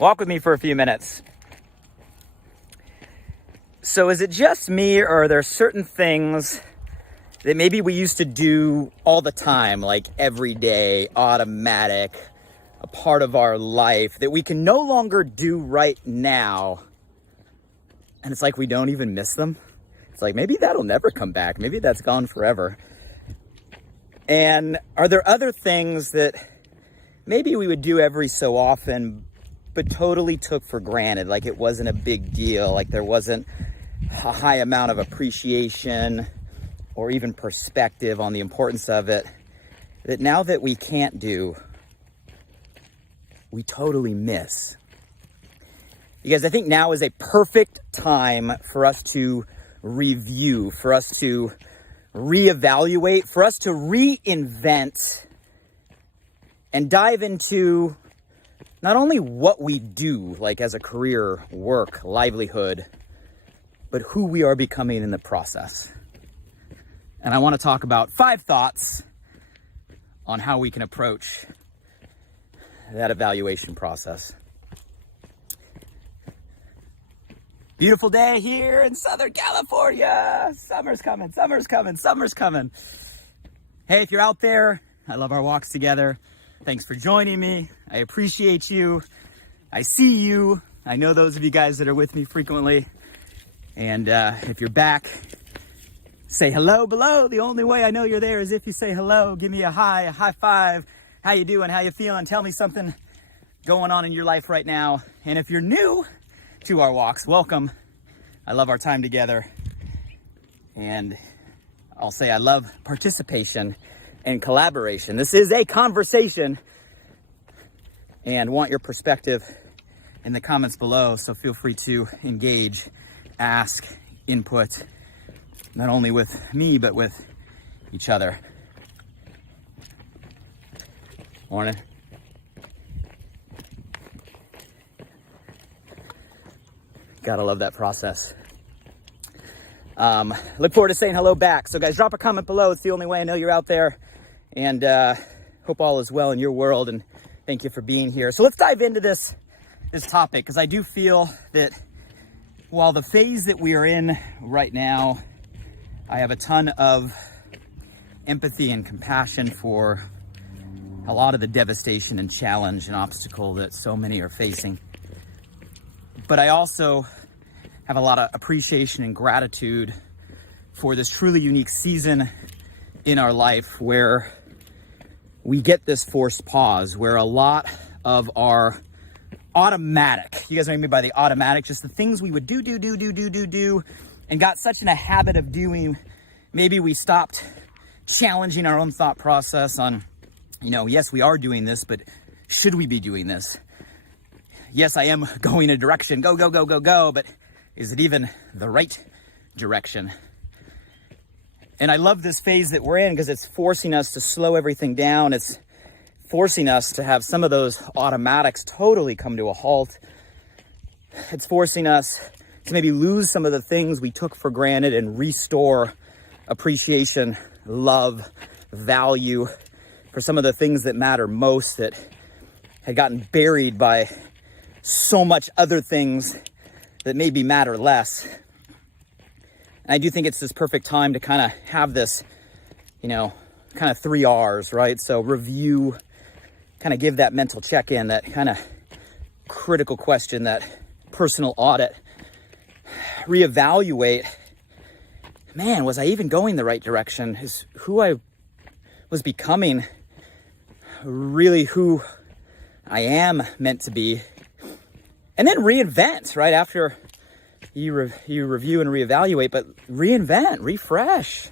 Walk with me for a few minutes. So is it just me, or are there certain things that maybe we used to do all the time, like every day, automatic, a part of our life, that we can no longer do right now? And it's like we don't even miss them. It's like maybe that'll never come back. Maybe that's gone forever. And are there other things that maybe we would do every so often, but totally took for granted, like it wasn't a big deal, like there wasn't a high amount of appreciation or even perspective on the importance of it, that now that we can't do, we totally miss? You guys, I think now is a perfect time for us to review, for us to reevaluate, for us to reinvent and dive into not only what we do, like as a career, work, livelihood, but who we are becoming in the process. And I want to talk about 5 thoughts on how we can approach that evaluation process. Beautiful day here in Southern California. Summer's coming, summer's coming, summer's coming. Hey, if you're out there, I love our walks together. Thanks for joining me. I appreciate you. I see you. I know those of you guys that are with me frequently. And if you're back, say hello below. The only way I know you're there is if you say hello. Give me a high five. How you doing? How you feeling? Tell me something going on in your life right now. And if you're new to our walks, welcome. I love our time together. And I'll say I love participation and collaboration. This is a conversation, and want your perspective in the comments below. So feel free to engage, ask, input, not only with me, but with each other. Morning. Gotta love that process. Look forward to saying hello back. So guys, drop a comment below. It's the only way I know you're out there. And hope all is well in your world. And thank you for being here. So let's dive into this topic, because I do feel that while the phase that we are in right now, I have a ton of empathy and compassion for a lot of the devastation and challenge and obstacle that so many are facing. But I also have a lot of appreciation and gratitude for this truly unique season in our life where we get this forced pause, where a lot of our automatic, you guys know what I mean by the automatic, just the things we would do, and got such in a habit of doing, maybe we stopped challenging our own thought process on, yes, we are doing this, but should we be doing this? Yes, I am going a direction, go, but is it even the right direction? And I love this phase that we're in because it's forcing us to slow everything down. It's forcing us to have some of those automatics totally come to a halt. It's forcing us to maybe lose some of the things we took for granted and restore appreciation, love, value for some of the things that matter most, that had gotten buried by so much other things that maybe matter less. And I do think it's this perfect time to kind of have this, kind of 3 R's, right? So review, kind of give that mental check-in, that kind of critical question, that personal audit. Reevaluate. Man, was I even going the right direction? Is who I was becoming really who I am meant to be? And then reinvent, right? After you review and reevaluate, but reinvent, refresh.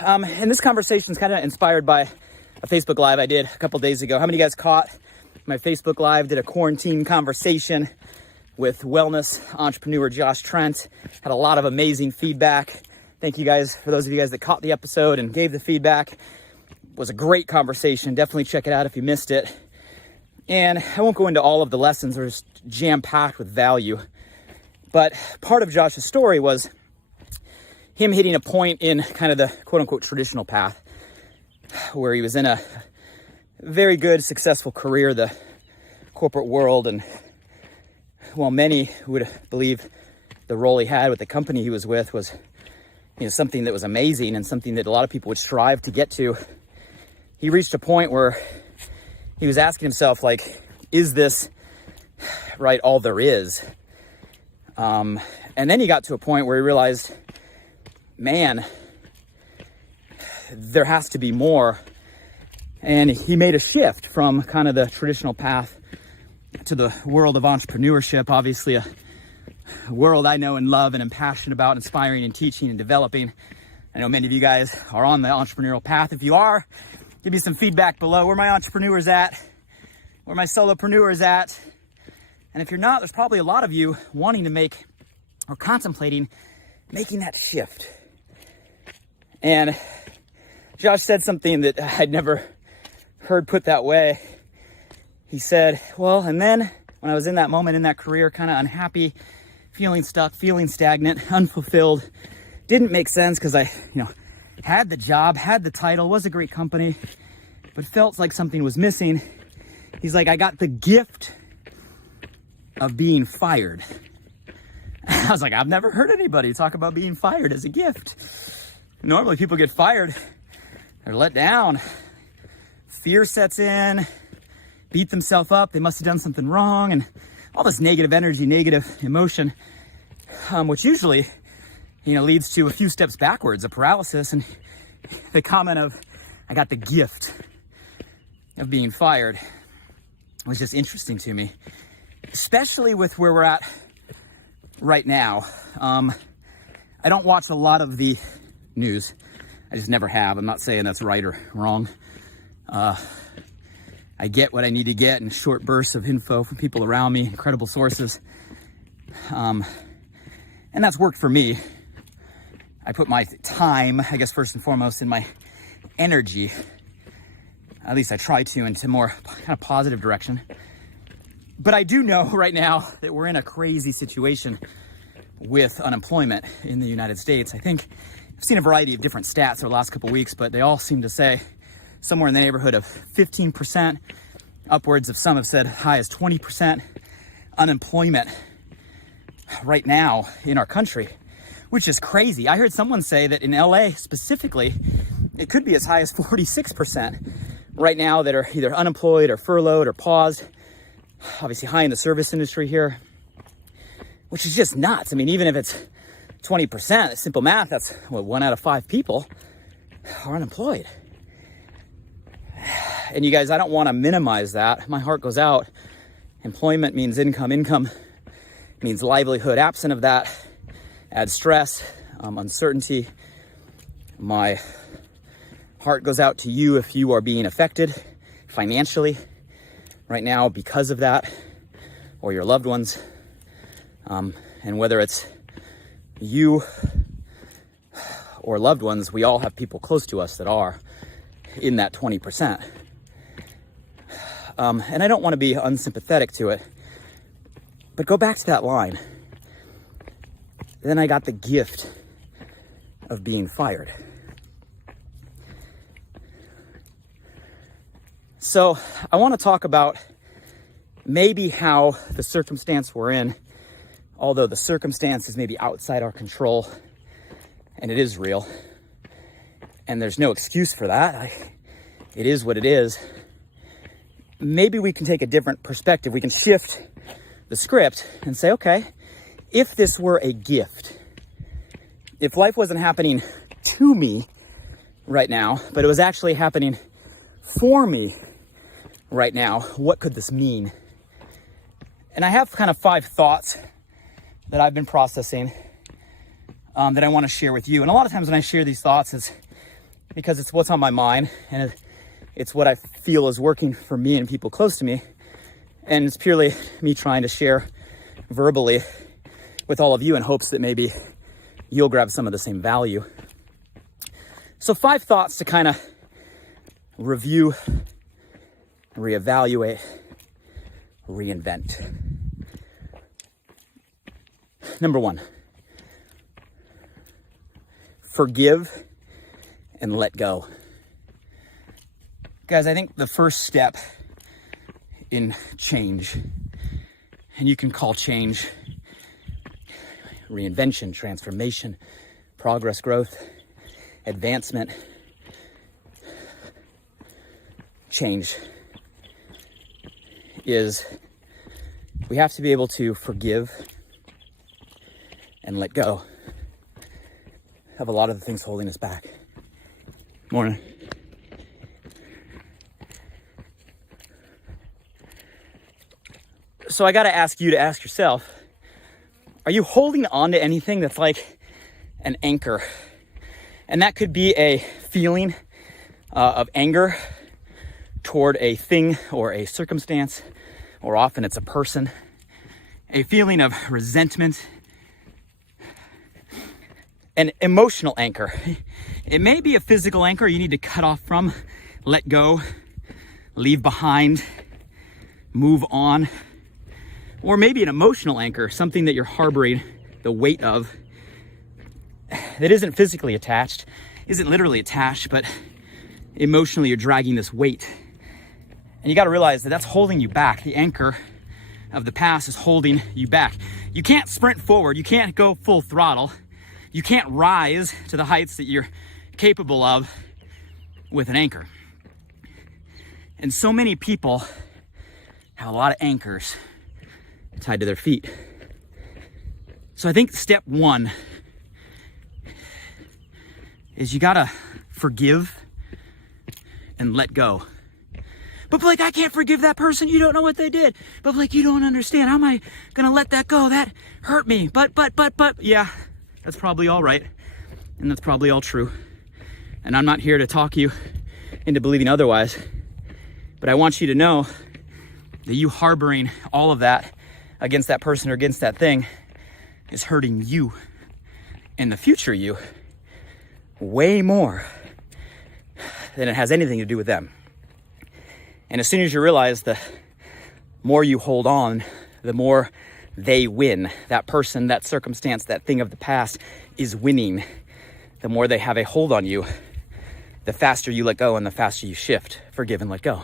And this conversation is kind of inspired by a Facebook Live I did a couple days ago. How many of you guys caught my Facebook Live? Did a quarantine conversation with wellness entrepreneur Josh Trent. Had a lot of amazing feedback. Thank you guys, for those of you guys that caught the episode and gave the feedback. It was a great conversation. Definitely check it out if you missed it. And I won't go into all of the lessons. They're just jam-packed with value. But part of Josh's story was him hitting a point in kind of the quote-unquote traditional path where he was in a very good, successful career, the corporate world, and while many would believe the role he had with the company he was with was, something that was amazing and something that a lot of people would strive to get to, he reached a point where he was asking himself, like, is this right all there is? And then he got to a point where he realized, man, there has to be more. And he made a shift from kind of the traditional path to the world of entrepreneurship, obviously a world I know and love and am passionate about, inspiring and teaching and developing. I know many of you guys are on the entrepreneurial path. If you are, give me some feedback below. Where are my entrepreneurs at? Where are my solopreneurs at? And if you're not, there's probably a lot of you wanting to make or contemplating making that shift. And Josh said something that I'd never heard put that way. He said, well, and then when I was in that moment in that career, kind of unhappy, feeling stuck, feeling stagnant, unfulfilled, didn't make sense because I, had the job, had the title, was a great company, but felt like something was missing. He's like, I got the gift of being fired. I was like, I've never heard anybody talk about being fired as a gift. Normally people get fired, they're let down, fear sets in, beat themselves up, they must have done something wrong, and all this negative energy, negative emotion, which usually, leads to a few steps backwards, a paralysis. And the comment of, I got the gift of being fired was just interesting to me, especially with where we're at right now. I don't watch a lot of the news. I just never have. I'm not saying that's right or wrong. I get what I need to get in short bursts of info from people around me, incredible sources. And that's worked for me. I put my time, I guess, first and foremost, in my energy. At least I try to, into more kind of positive direction. But I do know right now that we're in a crazy situation with unemployment in the United States. I think I've seen a variety of different stats over the last couple of weeks, but they all seem to say somewhere in the neighborhood of 15%, upwards of some have said high as 20% unemployment right now in our country, which is crazy. I heard someone say that in LA specifically, it could be as high as 46% right now that are either unemployed or furloughed or paused. Obviously high in the service industry here, which is just nuts. I mean, even if it's 20%, it's simple math, that's what, 1 out of 5 people are unemployed. And you guys, I don't want to minimize that. My heart goes out. Employment means income. Income means livelihood. Absent of that adds stress, uncertainty. My heart goes out to you if you are being affected financially right now because of that, or your loved ones. And whether it's you or loved ones, we all have people close to us that are in that 20%. And I don't want to be unsympathetic to it, but go back to that line. Then I got the gift of being fired. So I want to talk about maybe how the circumstance we're in, although the circumstance is maybe outside our control, and it is real, and there's no excuse for that. It is what it is. Maybe we can take a different perspective. We can shift the script and say, okay, if this were a gift, if life wasn't happening to me right now, but it was actually happening for me right now, what could this mean? And I have kind of 5 thoughts that I've been processing that I want to share with you. And a lot of times when I share these thoughts, it's because it's what's on my mind, and it's what I feel is working for me and people close to me. And it's purely me trying to share verbally with all of you in hopes that maybe you'll grab some of the same value. So 5 thoughts to kind of review, reevaluate, reinvent. Number 1, forgive and let go. Guys, I think the first step in change. And you can call change reinvention, transformation, progress, growth, advancement. Change is we have to be able to forgive and let go of a lot of the things holding us back. Morning. So I got to ask you to ask yourself, are you holding on to anything that's like an anchor? And that could be a feeling of anger toward a thing or a circumstance, or often it's a person, a feeling of resentment, an emotional anchor. It may be a physical anchor you need to cut off from, let go, leave behind, move on. Or maybe an emotional anchor, something that you're harboring the weight of that isn't physically attached, isn't literally attached, but emotionally you're dragging this weight. And you got to realize that that's holding you back. The anchor of the past is holding you back. You can't sprint forward. You can't go full throttle. You can't rise to the heights that you're capable of with an anchor. And so many people have a lot of anchors tied to their feet. So I think step one is you gotta forgive and let go. But Blake, I can't forgive that person. You don't know what they did. But Blake, you don't understand. How am I gonna let that go? That hurt me. But, yeah, that's probably all right. And that's probably all true. And I'm not here to talk you into believing otherwise. But I want you to know that you harboring all of that against that person or against that thing is hurting you and the future you way more than it has anything to do with them. And as soon as you realize the more you hold on, the more they win. That person, that circumstance, that thing of the past is winning. The more they have a hold on you, the faster you let go and the faster you shift, forgive and let go.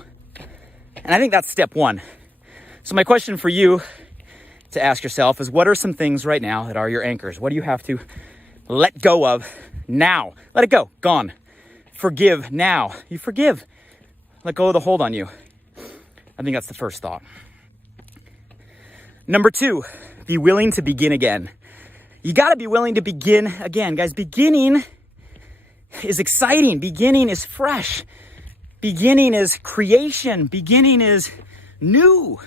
And I think that's step one. So my question for you to ask yourself is, what are some things right now that are your anchors? What do you have to let go of now? Let it go, gone. Forgive now. You forgive. Let go of the hold on you. I think that's the first thought. Number two, be willing to begin again. You got to be willing to begin again. Guys, beginning is exciting. Beginning is fresh. Beginning is creation. Beginning is new.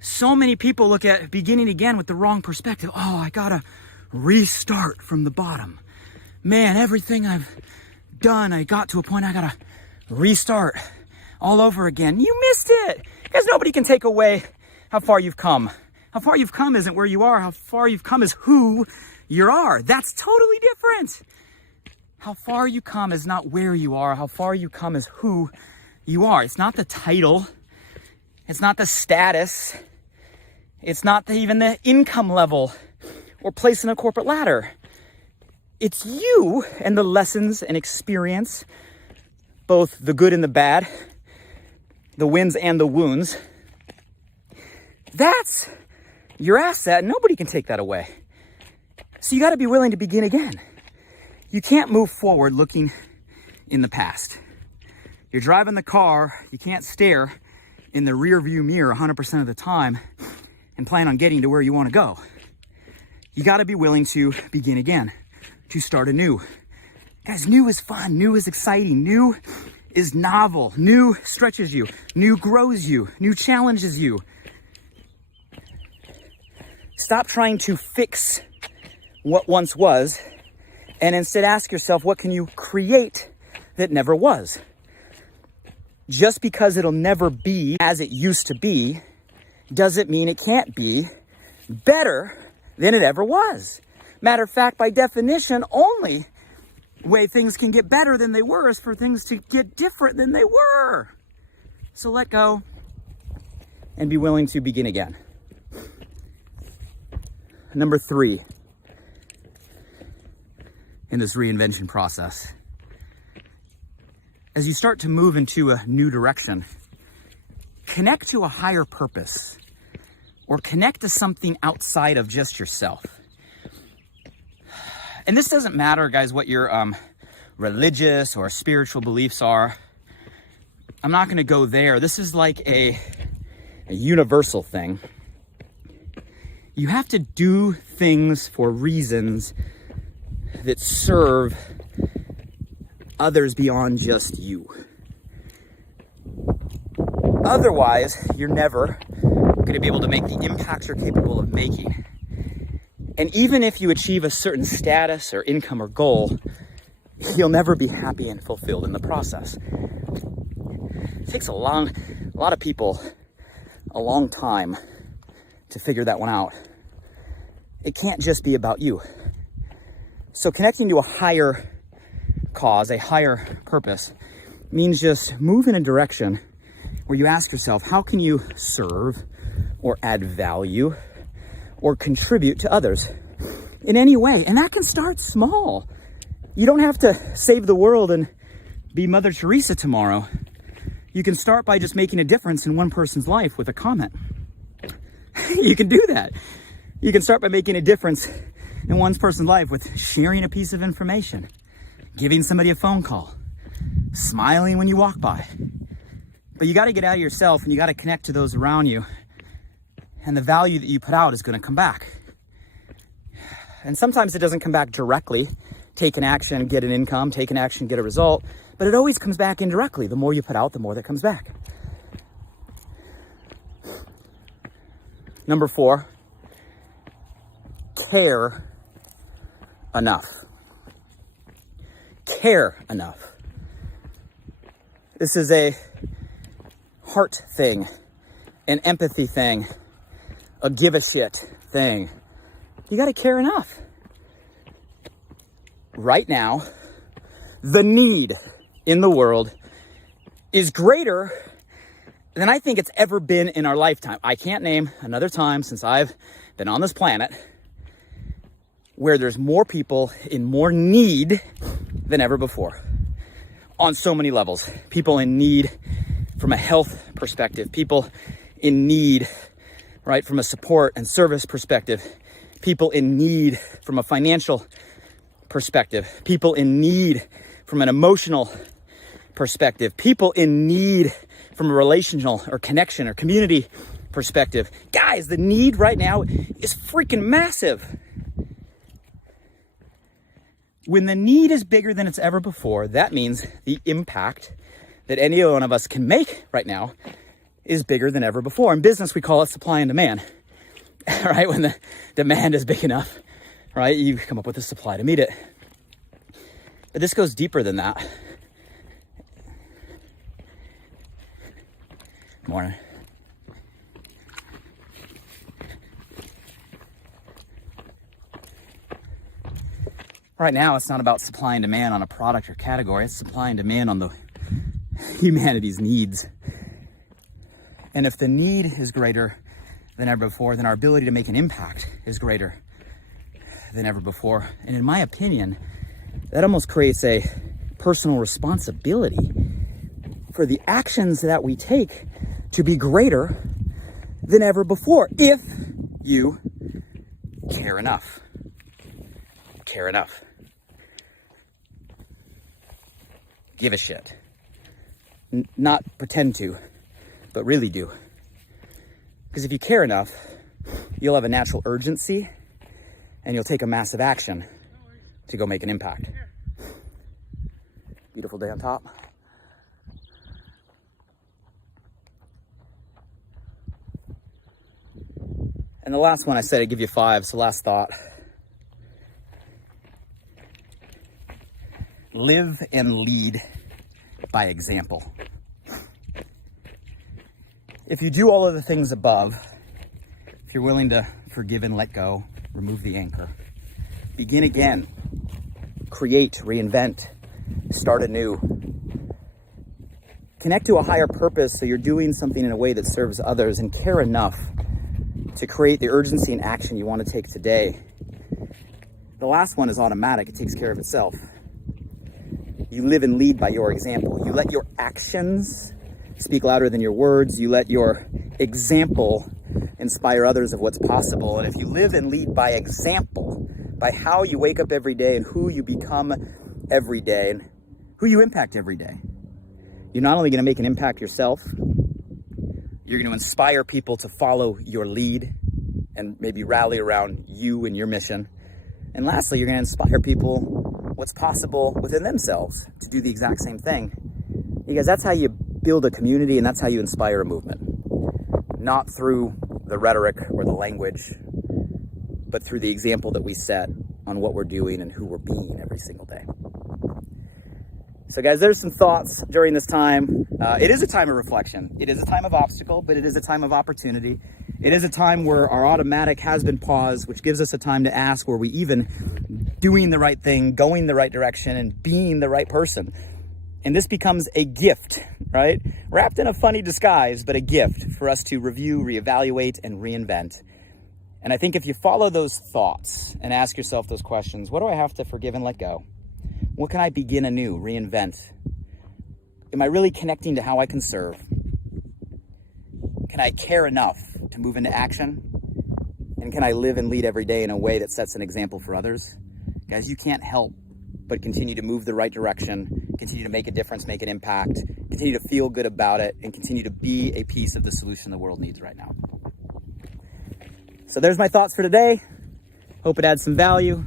So many people look at beginning again with the wrong perspective. Oh, I gotta restart from the bottom. Man, everything I've done, I got to a point I gotta restart all over again. You missed it. Because nobody can take away how far you've come. How far you've come isn't where you are. How far you've come is who you are. That's totally different. How far you come is not where you are. How far you come is who you are. It's not the title. It's not the status. It's not even the income level or place in a corporate ladder. It's you and the lessons and experience, both the good and the bad, the wins and the wounds. That's your asset. Nobody can take that away. So you got to be willing to begin again. You can't move forward looking in the past. You're driving the car, you can't stare in the rear view mirror 100% of the time and plan on getting to where you want to go. You got to be willing to begin again, to start anew. Guys, new is fun, new is exciting, new is novel, new stretches you, new grows you, new challenges you. Stop trying to fix what once was and instead ask yourself, what can you create that never was? Just because it'll never be as it used to be doesn't mean it can't be better than it ever was. Matter of fact, by definition, only way things can get better than they were is for things to get different than they were. So let go and be willing to begin again. Number 3 in this reinvention process. As you start to move into a new direction, connect to a higher purpose or connect to something outside of just yourself. And this doesn't matter, guys, what your religious or spiritual beliefs are. I'm not going to go there. This is like a universal thing. You have to do things for reasons that serve others beyond just you. Otherwise, you're never going to be able to make the impact you're capable of making. And even if you achieve a certain status or income or goal, you'll never be happy and fulfilled in the process. It takes a lot of people a long time to figure that one out. It can't just be about you. So connecting to a higher cause, a higher purpose, means just move in a direction where you ask yourself, how can you serve or add value or contribute to others in any way? And that can start small. You don't have to save the world and be Mother Teresa tomorrow. You can start by just making a difference in one person's life with a comment. You can do that. You can start by making a difference in one person's life with sharing a piece of information, giving somebody a phone call, smiling when you walk by. But you got to get out of yourself and you got to connect to those around you. And the value that you put out is going to come back. And sometimes it doesn't come back directly. Take an action, get an income, take an action, get a result. But it always comes back indirectly. The more you put out, the more that comes back. Number 4, care enough. Care enough. This is a heart thing, an empathy thing, a give a shit thing. You got to care enough. Right now, the need in the world is greater than I think it's ever been in our lifetime. I can't name another time since I've been on this planet where there's more people in more need than ever before. On so many levels. People in need from a health perspective. People in need, right, from a support and service perspective. People in need from a financial perspective. People in need from an emotional perspective. People in need from a relational or connection or community perspective. Guys, the need right now is freaking massive. When the need is bigger than it's ever before, that means the impact that any one of us can make right now is bigger than ever before. In business, we call it supply and demand, right? When the demand is big enough, right? You come up with a supply to meet it. But this goes deeper than that. Good morning. Right now, it's not about supply and demand on a product or category. It's supply and demand on the humanity's needs. And if the need is greater than ever before, then our ability to make an impact is greater than ever before. And in my opinion, that almost creates a personal responsibility for the actions that we take to be greater than ever before, if you care enough. Care enough. Give a shit. Not pretend to, but really do. Because if you care enough, you'll have a natural urgency and you'll take a massive action to go make an impact. Beautiful day on top. And the last one I said I'd give you 5, so last thought. Live and lead by example. If you do all of the things above, if you're willing to forgive and let go, remove the anchor, begin again, create, reinvent, start anew, connect to a higher purpose so you're doing something in a way that serves others, and care enough to create the urgency and action you want to take today. The last one is automatic. It takes care of itself. You live and lead by your example. You let your actions speak louder than your words. You let your example inspire others of what's possible. And if you live and lead by example, by how you wake up every day and who you become every day and who you impact every day, you're not only going to make an impact yourself, you're going to inspire people to follow your lead and maybe rally around you and your mission. And lastly, you're going to inspire people what's possible within themselves to do the exact same thing. Because that's how you build a community, and that's how you inspire a movement. Not through the rhetoric or the language, but through the example that we set on what we're doing and who we're being every single day. So guys, there's some thoughts during this time. It is a time of reflection. It is a time of obstacle, but it is a time of opportunity. It is a time where our automatic has been paused, which gives us a time to ask, were we even doing the right thing, going the right direction, and being the right person? And this becomes a gift, right? Wrapped in a funny disguise, but a gift for us to review, reevaluate, and reinvent. And I think if you follow those thoughts and ask yourself those questions, what do I have to forgive and let go? What can I begin anew, reinvent? Am I really connecting to how I can serve? Can I care enough to move into action? And can I live and lead every day in a way that sets an example for others? Guys, you can't help but continue to move the right direction, continue to make a difference, make an impact, continue to feel good about it, and continue to be a piece of the solution the world needs right now. So there's my thoughts for today. Hope it adds some value.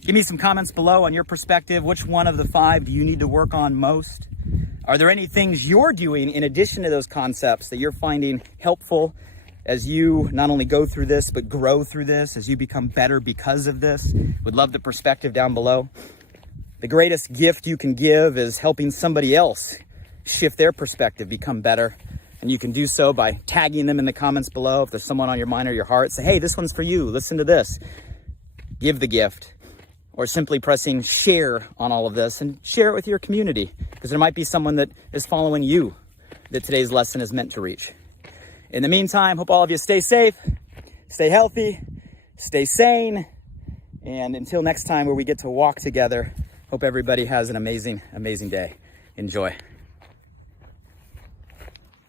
Give me some comments below on your perspective. Which one of the 5 do you need to work on most? Are there any things you're doing in addition to those concepts that you're finding helpful as you not only go through this, but grow through this, as you become better because of this? Would love the perspective down below. The greatest gift you can give is helping somebody else shift their perspective, become better. And you can do so by tagging them in the comments below. If there's someone on your mind or your heart, say, hey, this one's for you. Listen to this. Give the gift. Or simply pressing share on all of this and share it with your community, because there might be someone that is following you that today's lesson is meant to reach. In the meantime, hope all of you stay safe, stay healthy, stay sane, and until next time where we get to walk together, hope everybody has an amazing, amazing day. Enjoy.